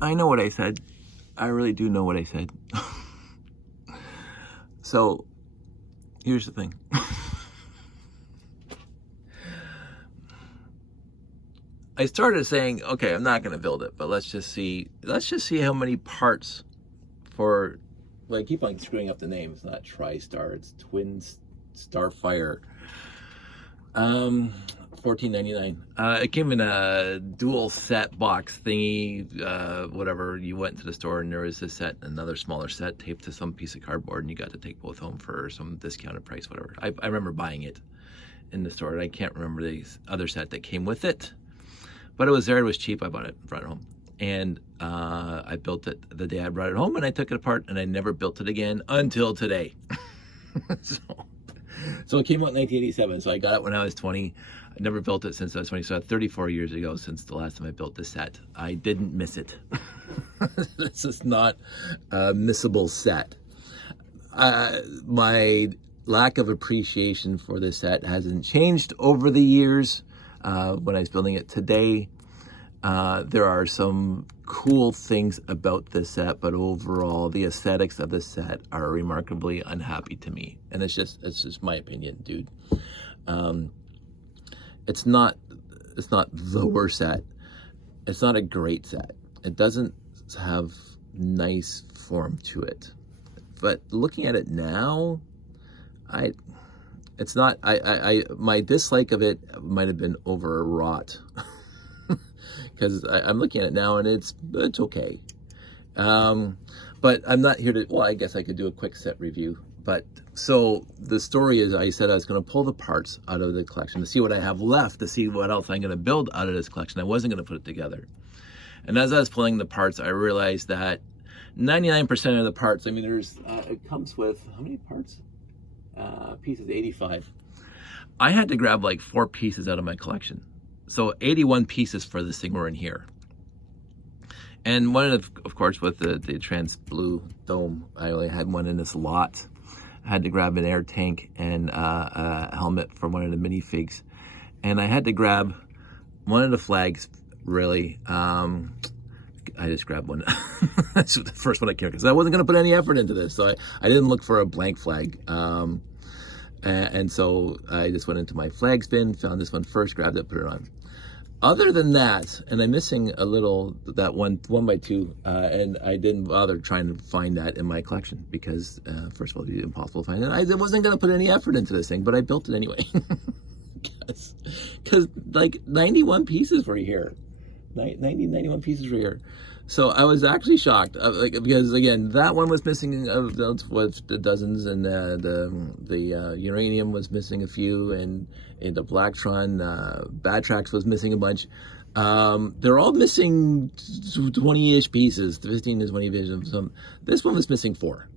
I know what I said. I really do know what I said. So, here's the thing. I started saying, okay, I'm not going to build it, but let's just see how many parts for, well, I keep on screwing up the name. It's not TriStar, it's Twin Starfire. $14.99. It came in a dual set box thingy, whatever. You went to the store and there was this set, another smaller set taped to some piece of cardboard, and you got to take both home for some discounted price, whatever. I remember buying it in the store. I can't remember the other set that came with it, but it was there. It was cheap. I bought it, brought it home, and I built it the day I brought it home, and I took it apart, and I never built it again until today. So it came out in 1987, so I got it when I was 20. I never built it since I was 20, so 34 years ago since the last time I built this set. I didn't miss it. This is not a missable set. My lack of appreciation for this set hasn't changed over the years. When I was building it today, there are some cool things about this set, but overall the aesthetics of the set are remarkably unhappy to me, and it's just my opinion, dude. It's not the worst set. It's not a great set. It doesn't have nice form to it, but looking at it now, my dislike of it might have been overwrought. Because I'm looking at it now and it's okay. But I'm not here to, well, I guess I could do a quick set review. But so the story is, I said I was going to pull the parts out of the collection to see what I have left, to see what else I'm going to build out of this collection. I wasn't going to put it together. And as I was pulling the parts, I realized that 99% of the parts, I mean, it comes with, how many parts? Pieces, 85. I had to grab like 4 pieces out of my collection. So 81 pieces for this thing were in here. And one of course, with the trans blue dome, I only had one in this lot. I had to grab an air tank and a helmet for one of the minifigs. And I had to grab one of the flags, really. I just grabbed one. That's the first one I cared, because I wasn't going to put any effort into this. So I didn't look for a blank flag. And so I just went into my flags bin, found this one first, grabbed it, put it on. Other than that, and I'm missing a little, that one by 2, and I didn't bother trying to find that in my collection because, first of all, it'd be impossible to find it. I wasn't going to put any effort into this thing, but I built it anyway. Because like 91 pieces were here. 91 pieces were here. So I was actually shocked, because again, that one was missing was the dozens, and the uranium was missing a few, and the Blacktron, Bad Tracks was missing a bunch. They're all missing 20-ish pieces, 15 to 20 pieces. This one was missing 4.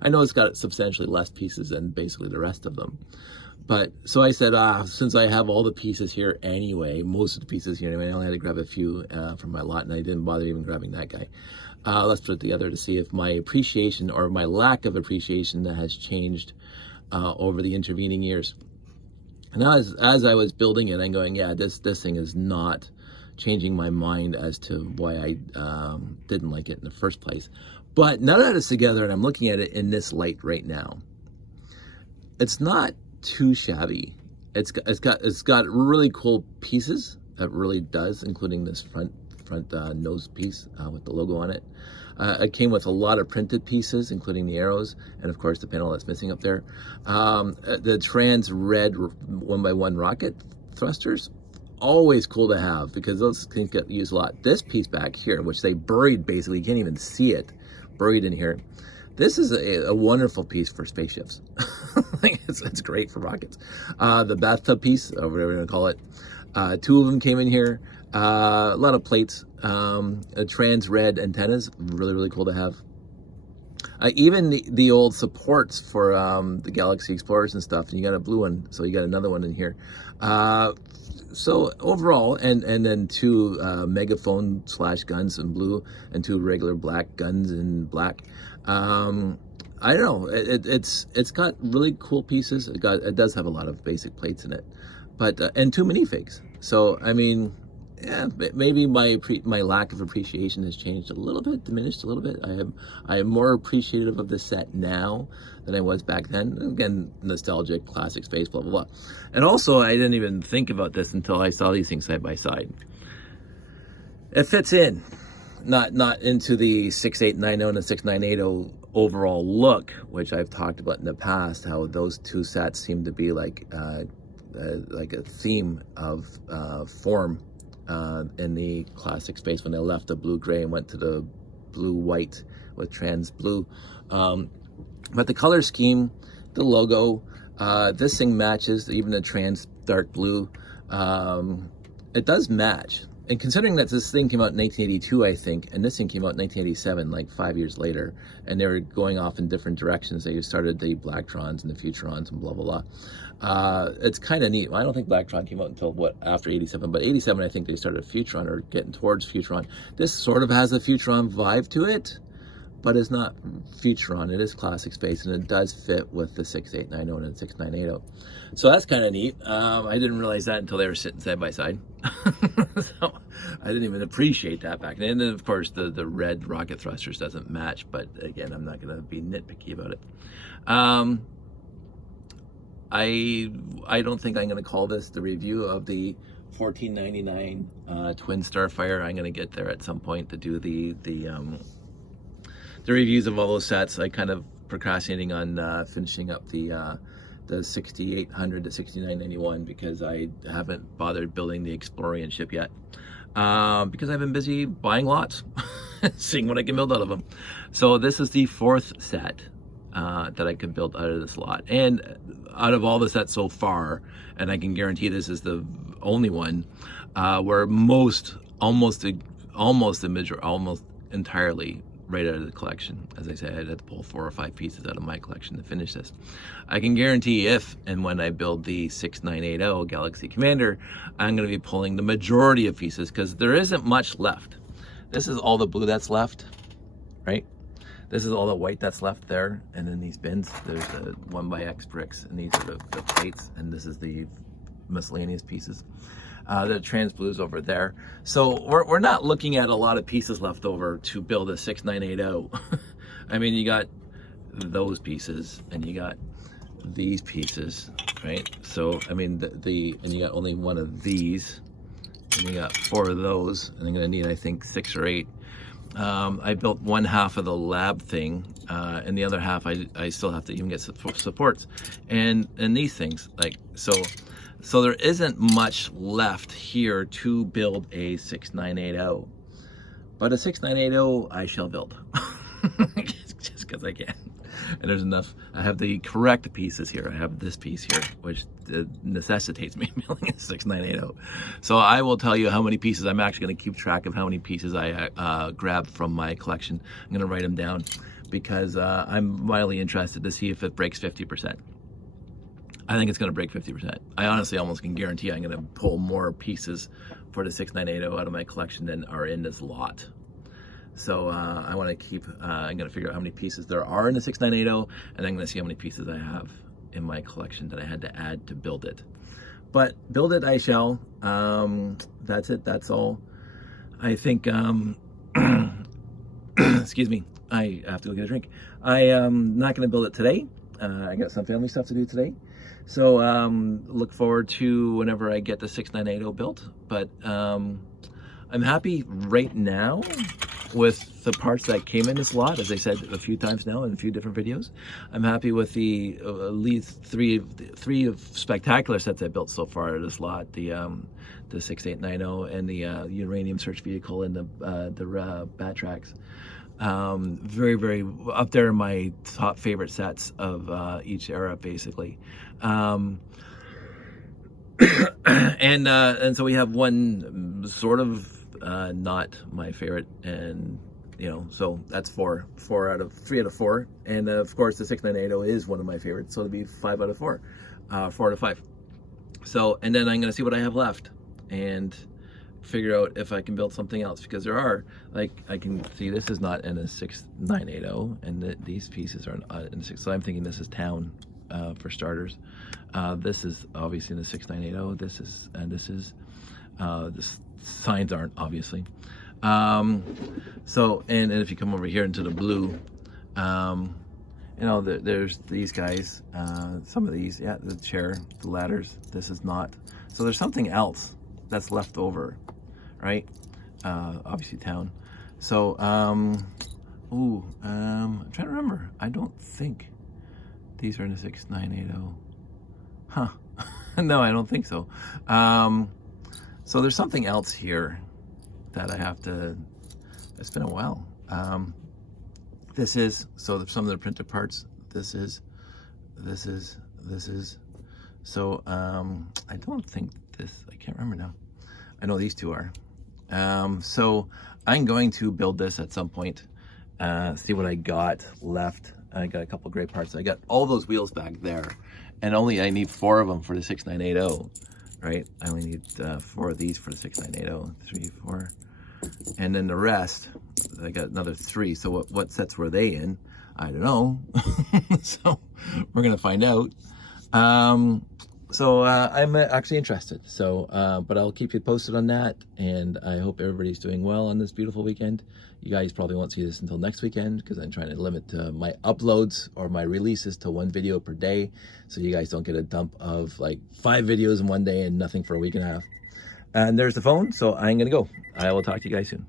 I know it's got substantially less pieces than basically the rest of them. But so I said, since I have all the pieces here anyway, most of the pieces here anyway, I only had to grab a few from my lot, and I didn't bother even grabbing that guy. Let's put it together to see if my appreciation or my lack of appreciation has changed over the intervening years. And as I was building it, I'm going, yeah, this thing is not changing my mind as to why I didn't like it in the first place. But now that it's together and I'm looking at it in this light right now, it's not too shabby. It's got really cool pieces. It really does, including this front nose piece with the logo on it. It came with a lot of printed pieces, including the arrows, and of course the panel that's missing up there. The trans red 1x1 rocket thrusters, always cool to have, because those things get used a lot. This piece back here, which they buried, basically, you can't even see it, buried in here. This is a wonderful piece for spaceships. It's great for rockets. The bathtub piece, or whatever you want to call it, 2 of them came in here. A lot of plates, trans red antennas, really cool to have. Even the old supports for the Galaxy Explorers and stuff, and you got a blue one, so you got another one in here. So overall, and then 2 megaphone / guns in blue, and 2 regular black guns in black. I don't know, it's got really cool pieces. It does have a lot of basic plates in it, but and 2 minifigs. So I mean, yeah, maybe my lack of appreciation has changed a little bit, diminished a little bit. I am more appreciative of the set now than I was back then. Again, nostalgic, classic space, blah blah blah. And also, I didn't even think about this until I saw these things side by side. It fits in, not into the 6890 and the 6980 overall look, which I've talked about in the past. How those two sets seem to be like a theme of form in the classic space when they left the blue-gray and went to the blue-white with trans blue. But the color scheme, the logo, this thing matches, even the trans dark blue. It does match. And considering that this thing came out in 1982, I think, and this thing came out in 1987, like 5 years later, and they were going off in different directions. They started the Blactrons and the Futurons and blah, blah, blah. It's kind of neat. I don't think Blacktron came out until, after 87, but 87, I think they started Futuron, or getting towards Futuron. This sort of has a Futuron vibe to it, but it's not Futuron. It is classic space, and it does fit with the 6890 and the 6980. So that's kind of neat. I didn't realize that until they were sitting side by side. So I didn't even appreciate that back then. And then, of course, the red rocket thrusters doesn't match, but again, I'm not going to be nitpicky about it. I don't think I'm going to call this the review of the $14.99 Twin Starfire. I'm going to get there at some point to do the reviews of all those sets. I kind of procrastinating on finishing up the 6800 to 6991 because I haven't bothered building the Explorian ship yet, because I've been busy buying lots, seeing what I can build out of them. So this is the fourth set that I can build out of this lot, and out of all the sets so far, and I can guarantee this is the only one where almost entirely right out of the collection. As I said, I had to pull 4 or 5 pieces out of my collection to finish this. I can guarantee if and when I build the 6980 Galaxy Commander, I'm going to be pulling the majority of pieces, because there isn't much left. This is all the blue that's left, right? This is all the white that's left there, and in these bins, there's the 1x bricks, and these are the plates, and this is the miscellaneous pieces. The trans blues over there. So we're not looking at a lot of pieces left over to build a 6980. I mean, you got those pieces, and you got these pieces, right? So, I mean, and you got only one of these, and you got 4 of those, and I'm gonna need, I think, 6 or 8. I built one half of the lab thing, and the other half I still have to even get supports, and these things, like, so there isn't much left here to build a 6980, but a 6980 I shall build, just because I can. And there's enough. I have the correct pieces here. I have this piece here, which necessitates me building a 6980. So I will tell you how many pieces. I'm actually going to keep track of how many pieces I grabbed from my collection. I'm going to write them down, because I'm mildly interested to see if it breaks 50%. I think it's going to break 50%. I honestly almost can guarantee I'm going to pull more pieces for the 6980 out of my collection than are in this lot. So I want to keep, I'm going to figure out how many pieces there are in the 6980, and I'm going to see how many pieces I have in my collection that I had to add to build it. But build it I shall. That's it. That's all. I think, excuse me, I have to go get a drink. I am not going to build it today. I got some family stuff to do today. So look forward to whenever I get the 6980 built. But I'm happy right now with the parts that came in this lot, as I said a few times now in a few different videos. I'm happy with the at least three of spectacular sets I built so far in this lot. The 6890 and the uranium search vehicle and the Batrax. Very, very up there in my top favorite sets of each era, basically. And so we have one sort of not my favorite, and so that's 3 out of 4. And of course the 6980 is one of my favorites, so it'll be 5 out of 4, 4 out of 5. So, and then I'm gonna see what I have left and figure out if I can build something else, because there are, like, I can see this is not in a 6980, and these pieces are in 6, so I'm thinking this is town for starters. This is obviously in the 6980. This is signs aren't, obviously. So, and if you come over here into the blue, you know, there's these guys, some of these, yeah, the chair, the ladders, this is not. So there's something else that's left over, right? Obviously town. So, I'm trying to remember. I don't think these are in the 6980. Huh. No, I don't think so. So there's something else here that I have to, it's been a while. This is, so some of the printed parts, this is. So, I don't think this, I can't remember now. I know these two are. So I'm going to build this at some point, see what I got left. I got a couple great parts. I got all those wheels back there, and I need 4 of them for the 6980, right? I only need 4 of these for the 6980, 3, 4. And then the rest, I got another 3. So what sets were they in? I don't know. So we're gonna find out. So I'm actually interested. So, but I'll keep you posted on that. And I hope everybody's doing well on this beautiful weekend. You guys probably won't see this until next weekend because I'm trying to limit my uploads or my releases to 1 video per day. So you guys don't get a dump of like 5 videos in one day and nothing for a week and a half. And there's the phone, so I'm gonna go. I will talk to you guys soon.